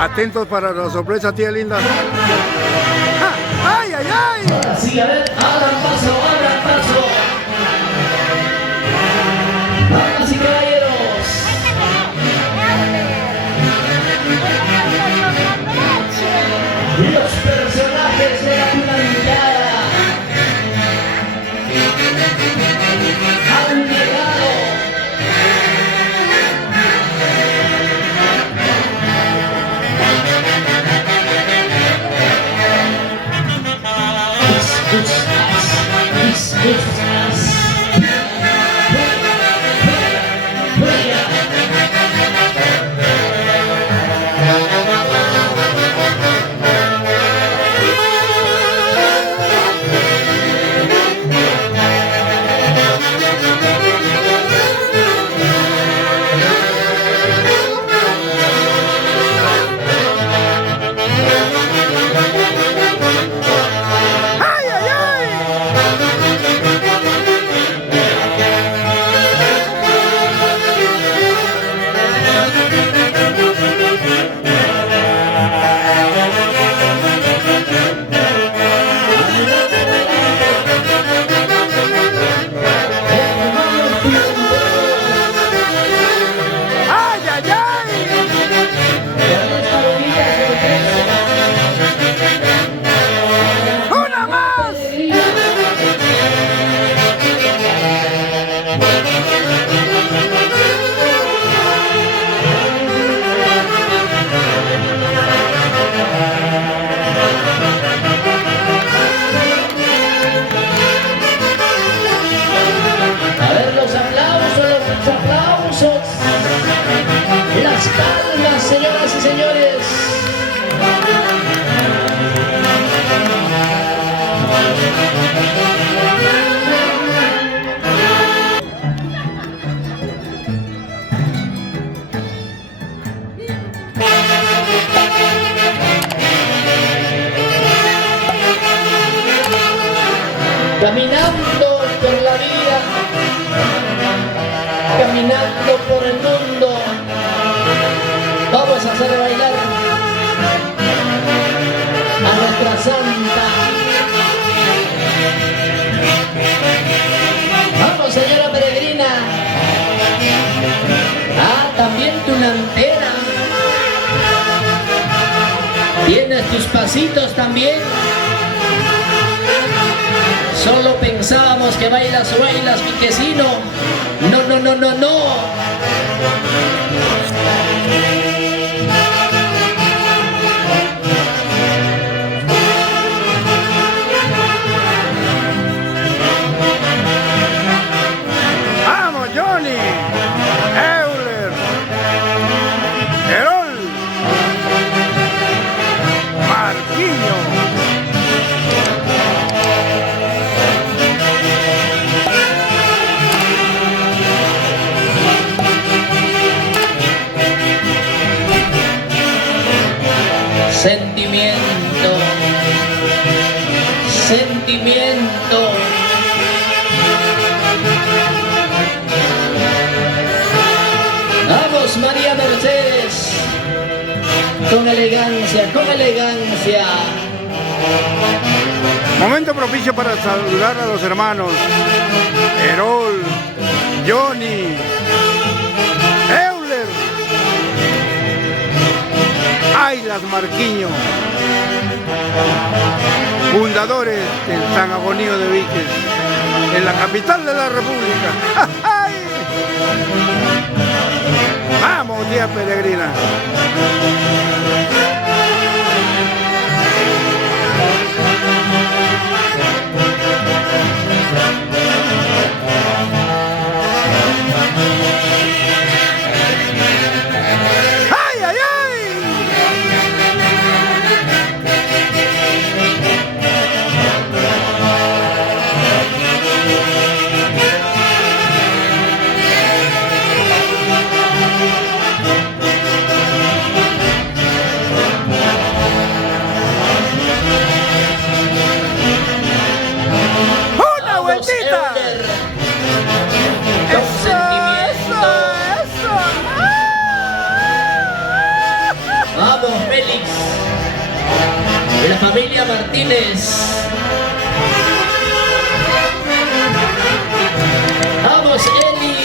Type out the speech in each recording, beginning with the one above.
Atentos para la sorpresa, tía linda. ¡Ay, ay, ay! Ahora sí, a ver, abran paso, abran paso. Damas y caballeros. Los personajes de la humanidad han llegado. Las palmas, señoras y señores. Caminando por la vida, caminando por el mundo, vamos a hacer bailar a nuestra santa. Vamos, señora peregrina. Ah, también tu antena. Tienes tus pasitos también. Solo pensábamos que bailas, piquecino. No, no, no, no, no. ¡Vamos, Johnny! ¡Euler! ¡Erol! ¡Marquinho! Sentimiento, sentimiento. Vamos, María Mercedes, con elegancia, con elegancia. Momento propicio para saludar a los hermanos Erol, Johnny, Euler, Aylas Marquinho, fundadores del San Agonío de Víquez, en la capital de la República. ¡Ay! ¡Vamos, tía peregrina! Vamos, Félix. De la familia Martínez. Vamos, Eli.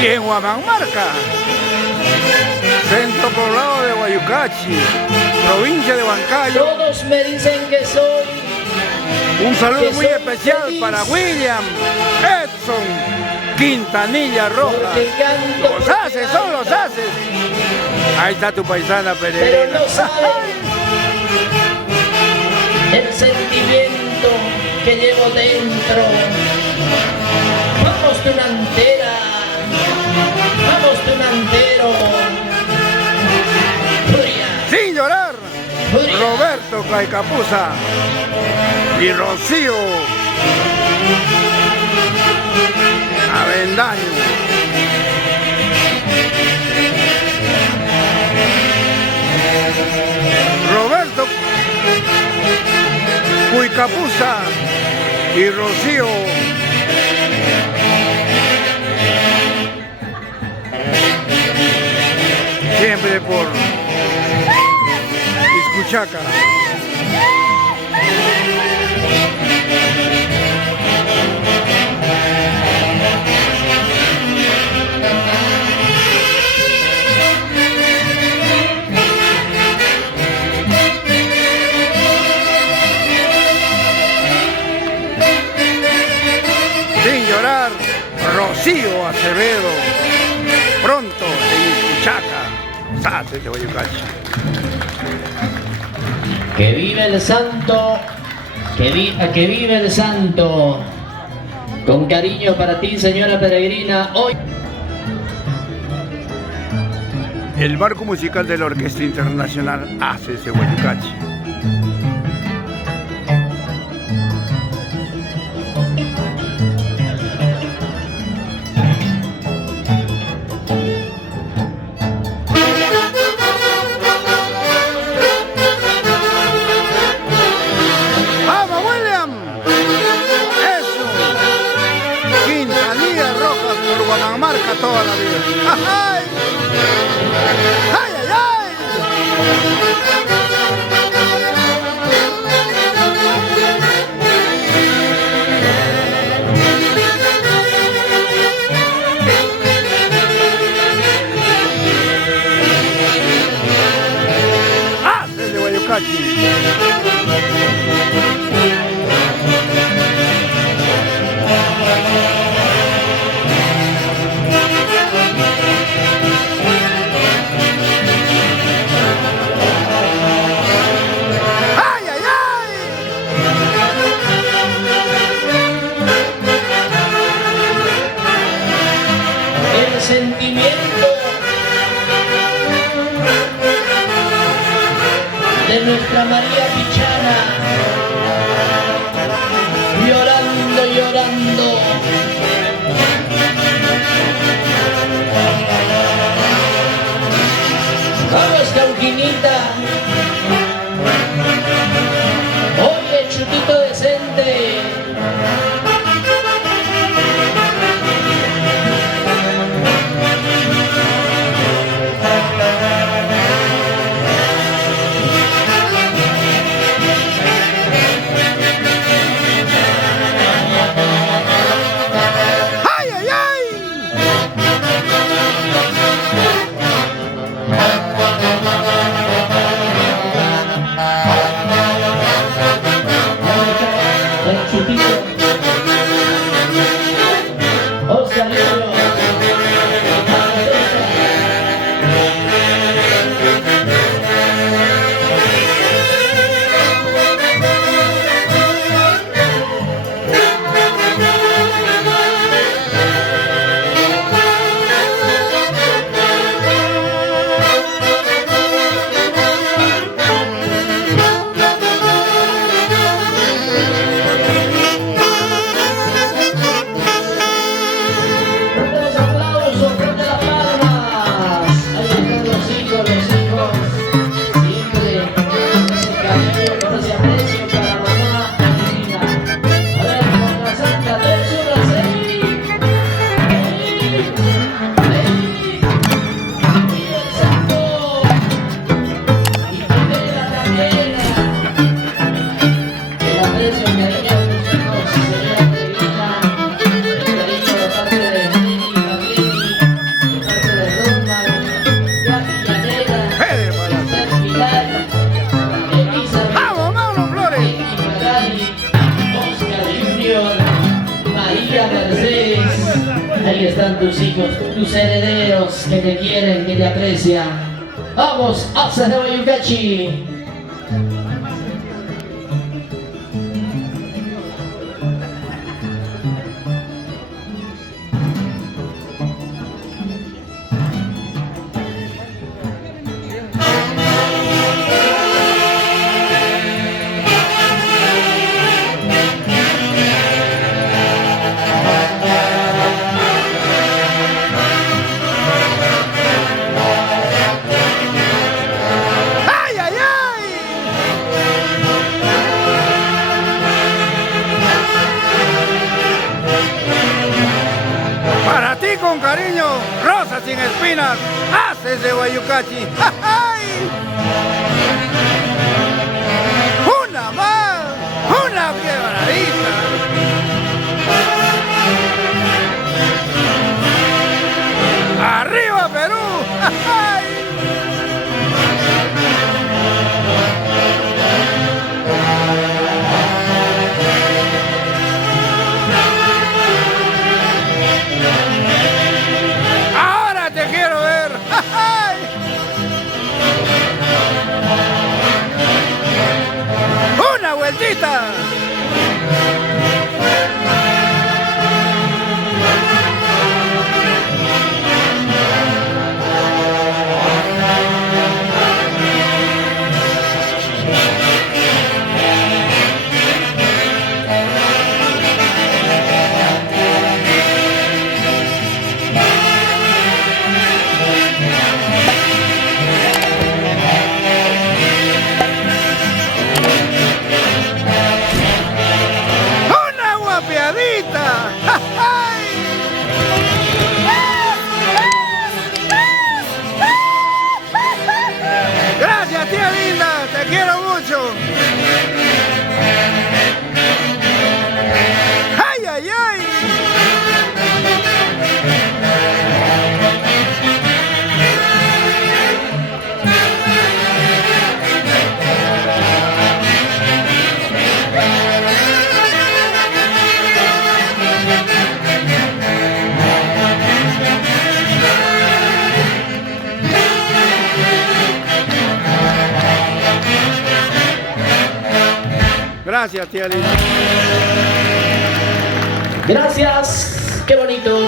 Y en Huamanmarca, centro poblado de Guayucachi, provincia de Huancayo, Todos me dicen que soy. un saludo que muy soy especial feliz, para William Edson Quintanilla Rojas. porque canto, Los porque haces, son los bailo. haces. Ahí está tu paisana Pero peregrina. no saben el sentimiento que llevo dentro. Vamos tunantera, vamos tunantero. Furia, Sin llorar, furia. Roberto Caicapuza y Rocío Avendaño. Roberto Cuicapuza y Rocío siempre por Iscuchaca. Sin llorar, Rocío Acevedo, pronto en Iscuchaca, Sate de Guayucachi. Que vive el santo, que vive el santo. Con cariño para ti, señora peregrina, hoy. El marco musical de la Orquesta Internacional Haces de Guayucachi. ¡Vamos, William! ¡Eso! Quintanilla Rojas por Guanamarca toda la vida. ¡Ay! ¡Ay, ay, ay! ¡Haces de Guayucachi! ¡Ay, ay, ay! El sentimiento de nuestra María Pichana, llorando, llorando. Vamos, Cauquinita. Oye, chutito decente. ¡Ay, ay, ay! El chutito. Ahí están tus hijos, tus herederos que te quieren, que te aprecian. Vamos, Asas de Bayucachi. Con cariño, Rosa sin espinas, Haces de Bayucachi. ¡Ay! Una más, una quebradita. ¡Arriba Perú! ¡Ay! ¡Te quiero ver! ¡Ay! ¡Una vueltita! Gracias, tía linda, te quiero mucho. ¡Ay, ay, ay! Gracias, tía linda. Gracias, qué bonito.